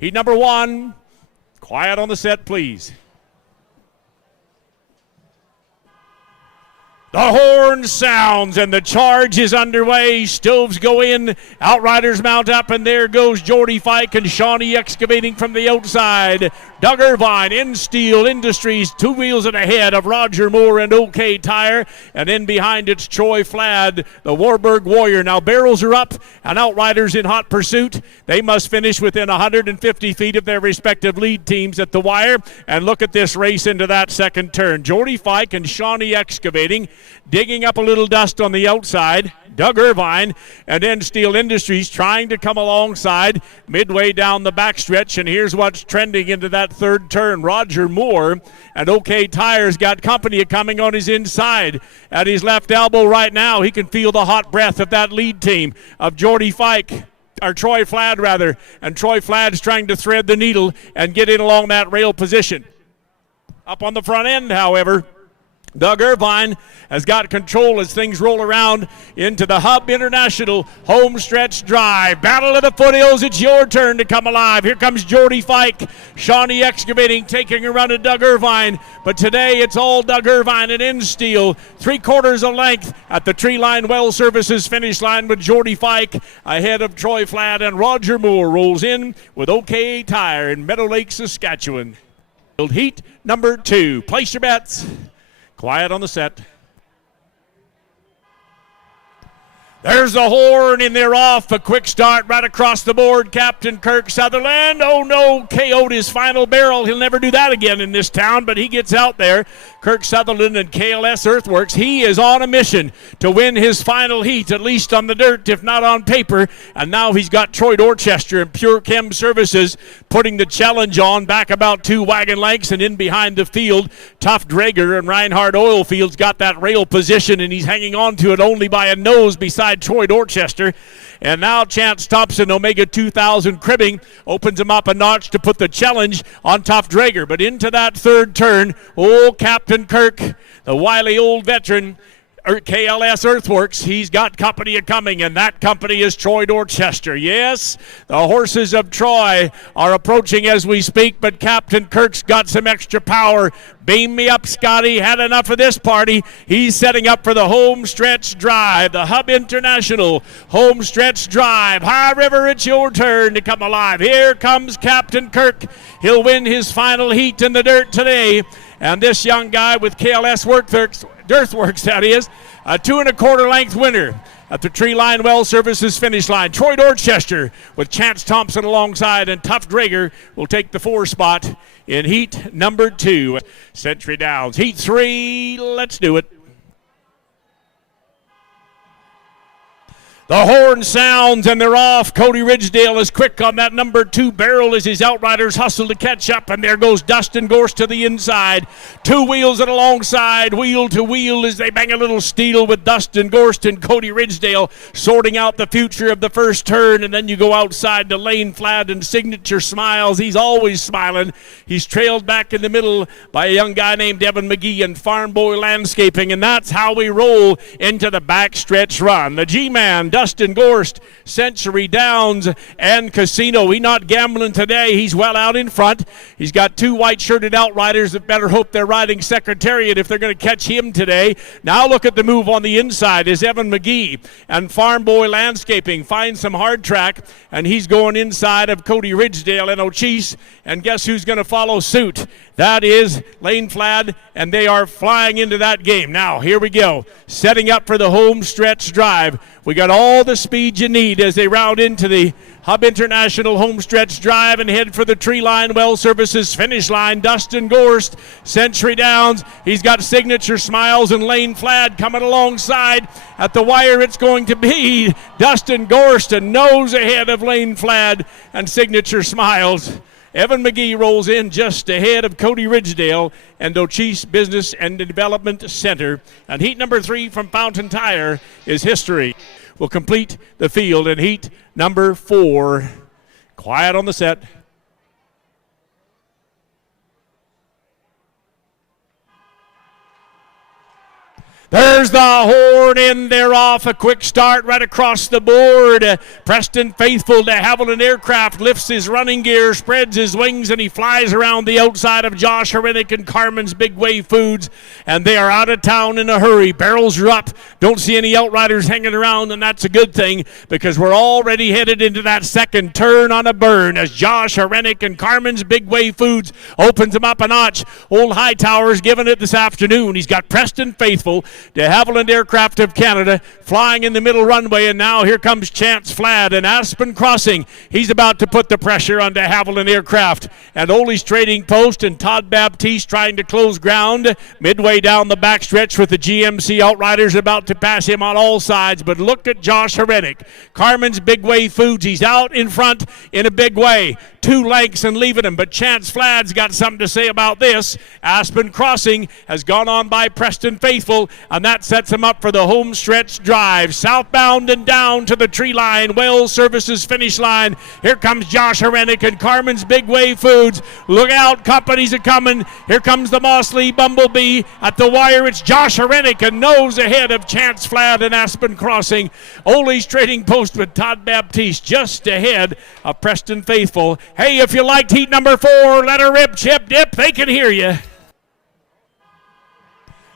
Heat number 1. Quiet on the set, please. The horn sounds and the charge is underway. Stoves go in, Outriders mount up, and there goes Jordy Fike and Shawnee excavating from the outside. Doug Irvine, In Steel Industries, 2 wheels and ahead of Roger Moore and OK Tire, and in behind it's Troy Flad, the Warburg Warrior. Now barrels are up and Outriders in hot pursuit. They must finish within 150 feet of their respective lead teams at the wire, and look at this race into that second turn. Jordy Fike and Shawnee excavating, digging up a little dust on the outside. Doug Irvine and In Steel Industries trying to come alongside midway down the backstretch, and here's what's trending into that third turn. Roger Moore and OK Tires got company coming on his inside. At his left elbow right now, he can feel the hot breath of that lead team of Jordy Fike, or Troy Flad rather, and Troy Flad's trying to thread the needle and get in along that rail position. Up on the front end, however, Doug Irvine has got control as things roll around into the Hub International home stretch drive. Battle of the foothills, it's your turn to come alive. Here comes Jordy Fike, Shawnee excavating, taking a run at Doug Irvine. But today it's all Doug Irvine and In Steel. 3/4 a length at the Tree Line Well Services finish line with Jordy Fike ahead of Troy Flad, and Roger Moore rolls in with OK Tire in Meadow Lake, Saskatchewan. Heat number 2. Place your bets. Quiet on the set. There's the horn, and they're off. A quick start right across the board. Captain Kirk Sutherland, oh no, KO'd his final barrel. He'll never do that again in this town, but he gets out there. Kirk Sutherland and KLS Earthworks, he is on a mission to win his final heat, at least on the dirt, if not on paper. And now he's got Troy Dorchester and Pure Chem Services putting the challenge on, back about 2 wagon lengths, and in behind the field, Tough Drager and Reinhardt Oilfields got that rail position, and he's hanging on to it only by a nose beside Troy Dorchester. And now Chance Thompson, Omega 2000 Cribbing, opens him up a notch to put the challenge on Tough Drager. But into that third turn, Captain Kirk, the wily old veteran, KLS Earthworks, he's got company a-coming, and that company is Troy Dorchester. Yes, the horses of Troy are approaching as we speak, but Captain Kirk's got some extra power. Beam me up, Scotty. Had enough of this party. He's setting up for the home stretch drive, the Hub International home stretch drive. High River, it's your turn to come alive. Here comes Captain Kirk. He'll win his final heat in the dirt today. And this young guy with KLS Earthworks, that is, a 2 1/4 length winner at the Tree Line Well Services finish line. Troy Dorchester with Chance Thompson alongside, and Tough Drager will take the 4 spot in heat number 2. Century Downs. Heat 3, let's do it. The horn sounds and they're off. Cody Ridgedale is quick on that number 2 barrel as his Outriders hustle to catch up, and there goes Dustin Gorst to the inside. 2 wheels and alongside, wheel to wheel as they bang a little steel with Dustin Gorst and Cody Ridgedale sorting out the future of the first turn. And then you go outside to Lane Flad and Signature Smiles. He's always smiling. He's trailed back in the middle by a young guy named Evan McGee and Farm Boy Landscaping, and that's how we roll into the backstretch run. The G-Man, Dustin Gorst, Century Downs, and Casino. He's not gambling today. He's well out in front. He's got 2 white-shirted Outriders that better hope they're riding Secretariat if they're going to catch him today. Now look at the move on the inside is Evan McGee, and Farm Boy Landscaping finds some hard track, and he's going inside of Cody Ridgedale and O'Cheese. And guess who's going to follow suit? That is Lane Flad, and they are flying into that game. Now, here we go. Setting up for the home stretch drive. We got all the speed you need as they round into the Hub International home stretch drive and head for the Tree Line Well Services finish line. Dustin Gorst, Century Downs. He's got Signature Smiles and Lane Flad coming alongside. At the wire, it's going to be Dustin Gorst, a nose ahead of Lane Flad and Signature Smiles. Evan McGee rolls in just ahead of Cody Ridgedale and O'Cheese Business and Development Center. And heat number 3 from Fountain Tire is history. Will complete the field in heat number 4. Quiet on the set. There's the horn in there off. A quick start right across the board. Preston Faithful de Havilland Aircraft lifts his running gear, spreads his wings, and he flies around the outside of Josh Herenick and Carmen's Big Wave Foods. And they are out of town in a hurry. Barrels are up. Don't see any outriders hanging around, and that's a good thing because we're already headed into that second turn on a burn as Josh Herenick and Carmen's Big Wave Foods opens them up a notch. Old Hightower's giving it this afternoon. He's got Preston Faithful, de Havilland Aircraft of Canada, flying in the middle runway, and now here comes Chance Flad and Aspen Crossing. He's about to put the pressure on de Havilland Aircraft. And Ole's Trading Post and Todd Baptiste trying to close ground midway down the backstretch with the GMC Outriders about to pass him on all sides. But look at Josh Herenick. Carmen's Big Wave Foods, he's out in front in a big way. 2 lengths and leaving him, but Chance Flad's got something to say about this. Aspen Crossing has gone on by Preston Faithful, and that sets him up for the home stretch drive. Southbound and down to the tree line, Wells Services finish line. Here comes Josh Herenick and Carmen's Big Wave Foods. Look out, companies are coming. Here comes the Mosley Bumblebee. At the wire, it's Josh Herenick and nose ahead of Chance Flad and Aspen Crossing. Ole's Trading Post with Todd Baptiste just ahead of Preston Faithful. Hey, if you liked heat number 4, let her rip, Chip Dip. They can hear you.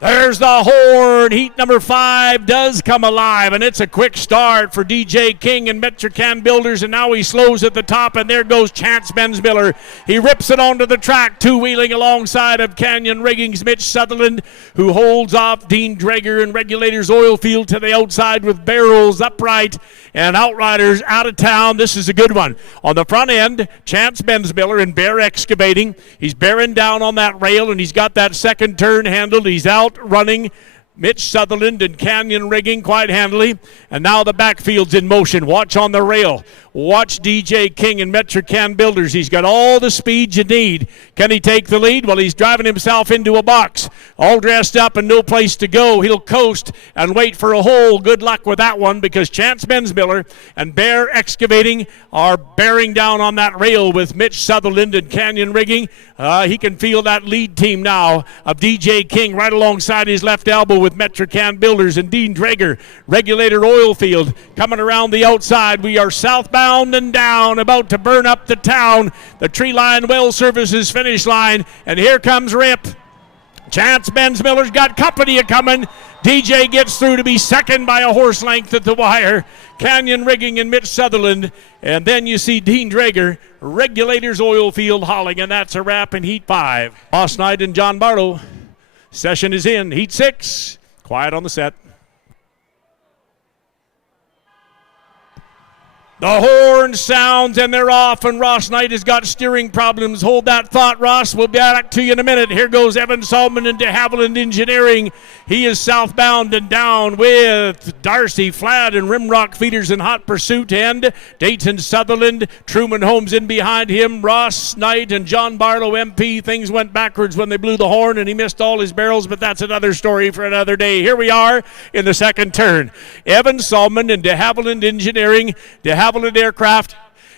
There's the horn. Heat number 5 does come alive, and it's a quick start for DJ King and Metrocan Builders, and now he slows at the top, and there goes Chance Bensmiller. He rips it onto the track, two-wheeling alongside of Canyon Rigging's Mitch Sutherland, who holds off Dean Drager and Regulators Oilfield to the outside with barrels upright and Outriders out of town. This is a good one. On the front end, Chance Bensmiller and Bear Excavating. He's bearing down on that rail, and he's got that second turn handled. He's out running Mitch Sutherland and Canyon Rigging quite handily. And now the backfield's in motion. Watch on the rail. Watch DJ King and Metrocan Builders. He's got all the speed you need. Can he take the lead? Well, he's driving himself into a box. All dressed up and no place to go. He'll coast and wait for a hole. Good luck with that one because Chance Bensmiller and Bear Excavating are bearing down on that rail with Mitch Sutherland and Canyon Rigging. He can feel that lead team now of DJ King right alongside his left elbow with Metrocan Builders and Dean Drager. Regulator Oilfield coming around the outside. We are southbound and down, about to burn up the town. The Tree Line Well Services finish line, and here comes Rip. Chance Bensmiller's got company a-coming. DJ gets through to be second by a horse length at the wire. Canyon Rigging and Mitch Sutherland. And then you see Dean Drager, Regulators Oilfield hauling, and that's a wrap in Heat 5. Ross Knight and John Barlow. Session is in. Heat 6. Quiet on the set. The horn sounds and they're off, and Ross Knight has got steering problems. Hold that thought, Ross. We'll be back to you in a minute. Here goes Evan Salmon and de Havilland Engineering. He is southbound and down with Darcy Flad and Rimrock Feeders in hot pursuit, and Dayton Sutherland, Truman Holmes in behind him, Ross Knight and John Barlow MP. Things went backwards when they blew the horn and he missed all his barrels, but that's another story for another day. Here we are in the second turn. Evan Salmon and de Havilland Engineering, de Havilland Aircraft.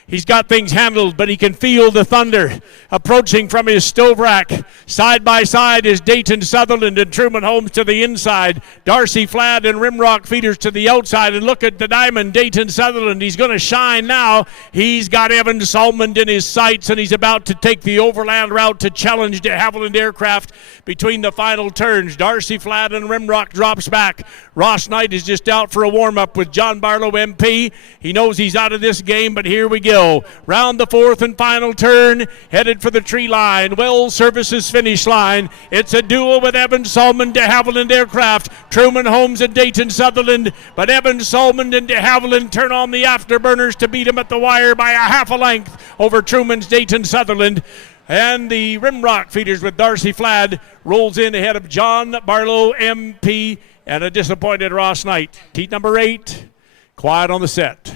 He's got things handled, but he can feel the thunder approaching from his stove rack. Side by side is Dayton Sutherland and Truman Holmes to the inside. Darcy Flad and Rimrock Feeders to the outside. And look at the diamond, Dayton Sutherland. He's going to shine now. He's got Evan Salmond in his sights, and he's about to take the overland route to challenge de Havilland Aircraft between the final turns. Darcy Flad and Rimrock drops back. Ross Knight is just out for a warm-up with John Barlow MP. He knows he's out of this game, but here we go. Round the fourth and final turn, headed for the Tree Line Wells Services finish line. It's a duel with Evan Salmon, de Havilland Aircraft, Truman Holmes and Dayton Sutherland, but Evan Salmon and de Havilland turn on the afterburners to beat him at the wire by a half a length over Truman's Dayton Sutherland. And the Rimrock Feeders with Darcy Flad rolls in ahead of John Barlow MP and a disappointed Ross Knight. Heat number 8, quiet on the set.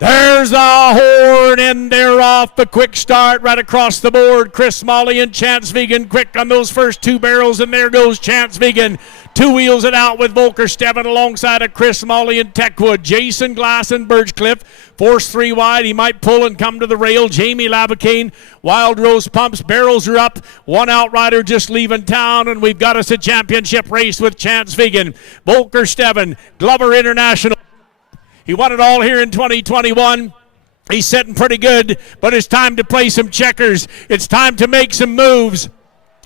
There's the horn. horn, and they're off. The quick start right across the board. Chris Smalley and Chance Vegan quick on those first two barrels, and there goes Chance Vegan. Two wheels it out with Volker Steven alongside of Chris Smalley and Techwood. Jason Glass and Birchcliff. Force three wide. He might pull and come to the rail. Jamie Labacane. Wild Rose pumps. Barrels are up. One outrider just leaving town, and we've got us a championship race with Chance Vegan. Volker Steven. Glover International. He won it all here in 2021. He's sitting pretty good, but it's time to play some checkers. It's time to make some moves.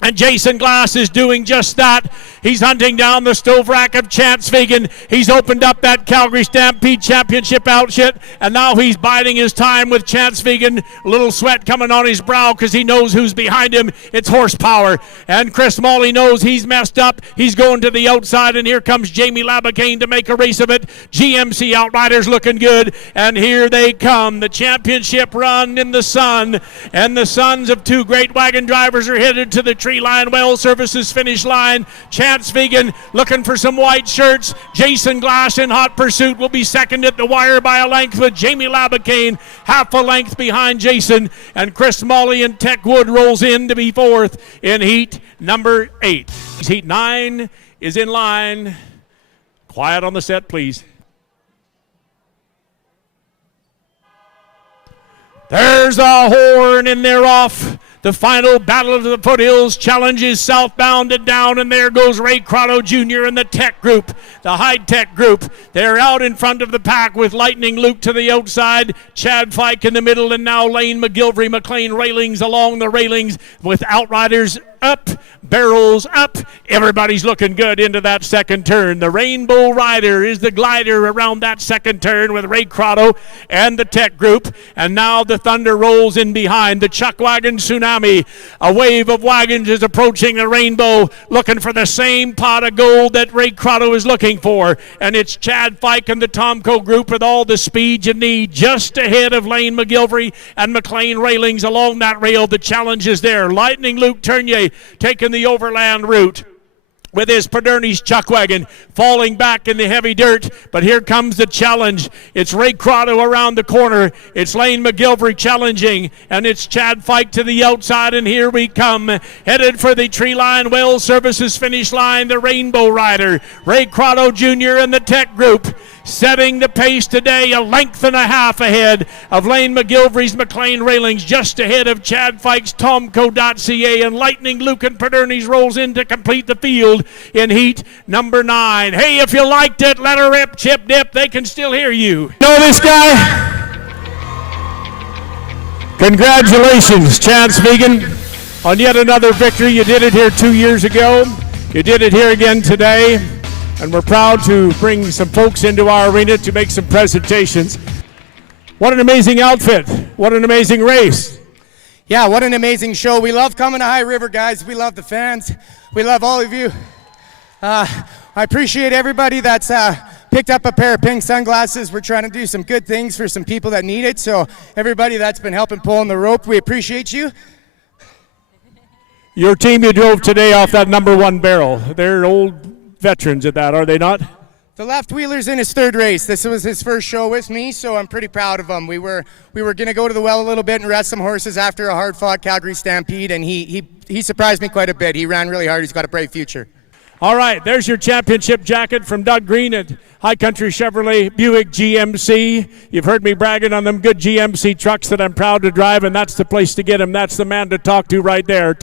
And Jason Glass is doing just that. He's hunting down the stove rack of Chance Vegan. He's opened up that Calgary Stampede Championship outfit, and now he's biding his time with Chance Vegan. A little sweat coming on his brow because he knows who's behind him. It's horsepower. And Chris Smalley knows he's messed up. He's going to the outside, and here comes Jamie Labacane to make a race of it. GMC Outriders looking good, and here they come. The championship run in the sun, and the sons of two great wagon drivers are headed to the Tree Line Well Services finish line. Chance Vegan looking for some white shirts. Jason Glass in hot pursuit will be second at the wire by a length, with Jamie Labacane half a length behind Jason, and Chris Smalley and Techwood rolls in to be fourth in heat number 8. Heat 9 is in line. Quiet on the set, please. There's a horn, and they're off. The final battle of the Foothills Challenge is southbound and down, and there goes Ray Crotto Jr. and the Tech Group, the High Tech Group. They're out in front of the pack with Lightning Luke to the outside, Chad Fike in the middle, and now Lane McGilvery, McLean Railings along the railings with Outriders up, barrels up. Everybody's looking good into that second turn. The Rainbow Rider is the glider around that second turn with Ray Crotto and the Tech Group. And now the Thunder rolls in behind. The Chuckwagon Tsunami. A wave of wagons is approaching the Rainbow, looking for the same pot of gold that Ray Crotto is looking for. And it's Chad Fike and the Tomco Group with all the speed you need, just ahead of Lane McGilvery and McLean Railings along that rail. The challenge is there. Lightning Luke Turnier taking the overland route with his Paderni's Chuckwagon, falling back in the heavy dirt. But here comes the challenge. It's Ray Crotto around the corner. It's Lane McGilvery challenging, and it's Chad Fike to the outside, and here we come. Headed for the Tree Line Well Services finish line, the Rainbow Rider, Ray Crotto Jr. and the Tech Group, setting the pace today, a length and a half ahead of Lane McGilvery's McLean Railings, just ahead of Chad Fike's Tomco.ca, and Lightning Luke and Paderni's rolls in to complete the field in heat number 9. Hey, if you liked it, let her rip, Chip Dip. They can still hear you. Know this guy? Congratulations, Chance Vegan, on yet another victory. You did it here 2 years ago. You did it here again today. And we're proud to bring some folks into our arena to make some presentations. What an amazing outfit. What an amazing race. Yeah, what an amazing show. We love coming to High River, guys. We love the fans. We love all of you. I appreciate everybody that's picked up a pair of pink sunglasses. We're trying to do some good things for some people that need it. So everybody that's been helping pulling the rope, we appreciate you. Your team you drove today off that number 1 barrel. They're old veterans at that, are they not? The left wheeler's in his 3rd race. This was his first show with me, so I'm pretty proud of him. We were going to go to the well a little bit and rest some horses after a hard-fought Calgary Stampede, and he surprised me quite a bit. He ran really hard. He's got a bright future. All right, there's your championship jacket from Doug Green at High Country Chevrolet Buick GMC. You've heard me bragging on them good GMC trucks that I'm proud to drive, and that's the place to get them. That's the man to talk to right there.